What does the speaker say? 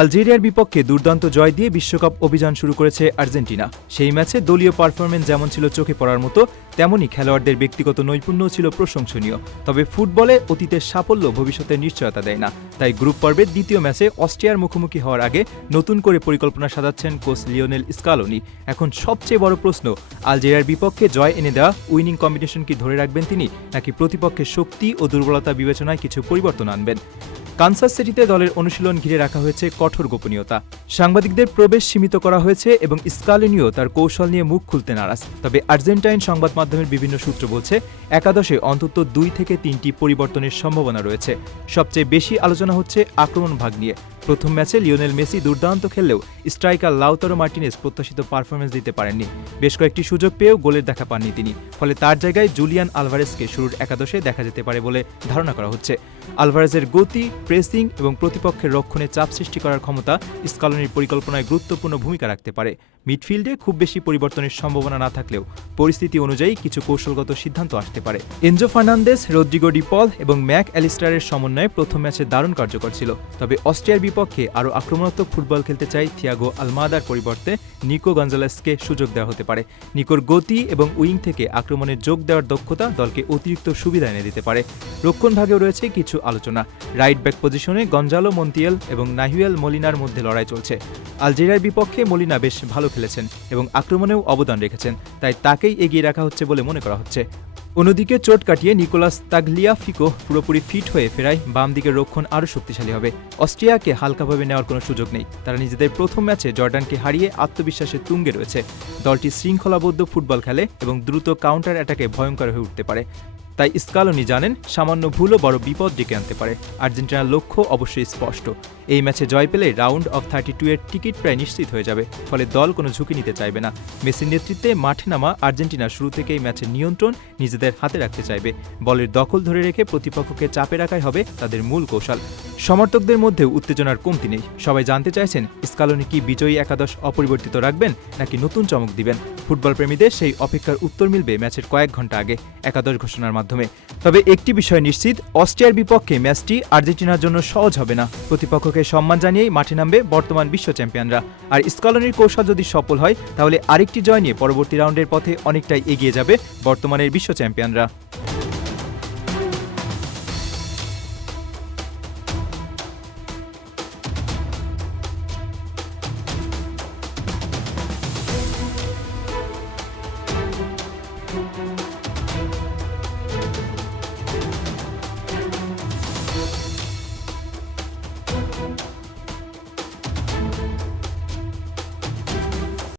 আলজেরিয়ার বিপক্ষে দুর্দান্ত জয় দিয়ে বিশ্বকাপ অভিযান শুরু করেছে আর্জেন্টিনা। সেই ম্যাচে দলীয় পারফরম্যান্স যেমন ছিল চোখে পড়ার মতো, তেমনই খেলোয়াড়দের ব্যক্তিগত নৈপুণ্যও ছিল প্রশংসনীয়। তবে ফুটবলে অতীতের সাফল্য ভবিষ্যতের নিশ্চয়তা দেয় না। তাই গ্রুপ পর্বের দ্বিতীয় ম্যাচে অস্ট্রিয়ার মুখোমুখি হওয়ার আগে নতুন করে পরিকল্পনা সাজাচ্ছেন কোচ লিওনেল স্কালোনি। এখন সবচেয়ে বড় প্রশ্ন, আলজেরিয়ার বিপক্ষে জয় এনে দেওয়া উইনিং কম্বিনেশন কি ধরে রাখবেন তিনি, নাকি প্রতিপক্ষের শক্তি ও দুর্বলতা বিবেচনায় কিছু পরিবর্তন আনবেন? কানসাস সিটিতে দলের অনুশীলন ঘিরে রাখা হয়েছে কঠোর গোপনীয়তা। সাংবাদিকদের প্রবেশ সীমিত করা হয়েছে এবং স্কালোনিও তার কৌশল নিয়ে মুখ খুলতে নারাজ। তবে আর্জেন্টাইন সংবাদ মাধ্যমের বিভিন্ন সূত্র বলছে, একাদশে অন্তত 2 থেকে 3টি পরিবর্তনের সম্ভাবনা রয়েছে। সবচেয়ে বেশি আলোচনা হচ্ছে আক্রমণ ভাগ নিয়ে। প্রথম ম্যাচে লিওনেল মেসি দুর্দান্ত খেললেও স্ট্রাইকার লাউতারো মার্টিনেজ প্রত্যাশিত পারফরম্যান্স দিতে পারেননি। বেশ কয়েকটি সুযোগ পেয়েও গোলের দেখা পাননি তিনি। ফলে তার জায়গায় জুলিয়ান আলভারেজকে শুরুর একাদশে দেখা যেতে পারে বলে ধারণা করা হচ্ছে। আলভারেজের গতি, প্রেসিং এবং প্রতিপক্ষের রক্ষণে চাপ সৃষ্টি করার ক্ষমতা স্কালোনির পরিকল্পনায় গুরুত্বপূর্ণ ভূমিকা রাখতে পারে। মিডফিল্ডে খুব বেশি পরিবর্তনের সম্ভাবনা না থাকলেও পরিস্থিতি অনুযায়ী কিছু কৌশলগত সিদ্ধান্ত আসতে পারে। এনজো ফার্নান্দেস, রদ্রিগো ডি পল এবং ম্যাক অ্যালিস্টারের সমন্বয়ে প্রথম ম্যাচে দারুণ কার্যকর ছিল। তবে অস্ট্রিয়ার বিপক্ষে আরও আক্রমণাত্মক ফুটবল খেলতে চাই থিয়াগো আলমাদার পরিবর্তে নিকো গঞ্জালেসকে সুযোগ দেওয়া হতে পারে। নিকোর গতি এবং উইং থেকে আক্রমণে যোগ দেওয়ার দক্ষতা দলকে অতিরিক্ত সুবিধা এনে দিতে পারে। রক্ষণ ভাগেও রয়েছে কিছু আলোচনা। রাইট ব্যাক পজিশনে গঞ্জালো মন্তিয়াল এবং নাহুয়েল মলিনার মধ্যে লড়াই চলছে। আলজেরিয়ার বিপক্ষে মলিনা বেশ ভালো খেলেছেন এবং আক্রমণেও অবদান রেখেছেন, তাই তাকেই এগিয়ে রাখা হচ্ছে বলে মনে করা হচ্ছে। অন্যদিকে চোট কাটিয়ে নিকোলাস তাগলিয়াফিকো পুরোপুরি ফিট হয়ে ফেরায় বাম দিকের রক্ষণ আরও শক্তিশালী হবে। অস্ট্রিয়াকে হালকাভাবে নেওয়ার কোনো সুযোগ নেই। তারা নিজেদের প্রথম ম্যাচে জর্ডানকে হারিয়ে আত্মবিশ্বাসের তুঙ্গে রয়েছে। দলটি শৃঙ্খলাবদ্ধ ফুটবল খেলে এবং দ্রুত কাউন্টার অ্যাটাকে ভয়ঙ্কর হয়ে উঠতে পারে। তাই স্কালোনি জানেন, সামান্য ভুলও বড় বিপদ ডেকে আনতে পারে। আর্জেন্টিনার লক্ষ্য অবশ্যই স্পষ্ট। এই ম্যাচে জয় পেলে রাউন্ড অফ 32 এর টিকিট প্রায় নিশ্চিত হয়ে যাবে। ফলে দল কোনো ঝুঁকি নিতে চাইবে না। মেসির নেতৃত্বে মাঠে নামা আর্জেন্টিনা শুরু থেকেই ম্যাচের নিয়ন্ত্রণ নিজেদের হাতে রাখতে চাইবে। বলের দখল ধরে রেখে প্রতিপক্ষকে চাপে রাখাই হবে তাদের মূল কৌশল। সমর্থকদের মধ্যে উত্তেজনার কমতি নেই। সবাই জানতে চাইছেন, স্কালোনি কি বিজয়ী একাদশ অপরিবর্তিত রাখবেন নাকি নতুন চমক দিবেন? ফুটবল প্রেমীদের সেই অপেক্ষার উত্তর মিলবে ম্যাচের কয়েক ঘন্টা আগে একাদশ ঘোষণার মাধ্যমে। তবে একটি বিষয় নিশ্চিত, অস্ট্রিয়ার বিপক্ষে ম্যাচটি আর্জেন্টিনার জন্য সহজ হবে না। প্রতিপক্ষকে সম্মান জানিয়েই মাঠে নামবে বর্তমান বিশ্ব চ্যাম্পিয়নরা। আর স্কালোনির কৌশল যদি সফল হয়, তাহলে আরেকটি জয় নিয়ে পরবর্তী রাউন্ডের পথে অনেকটাই এগিয়ে যাবে বর্তমানের বিশ্ব চ্যাম্পিয়নরা।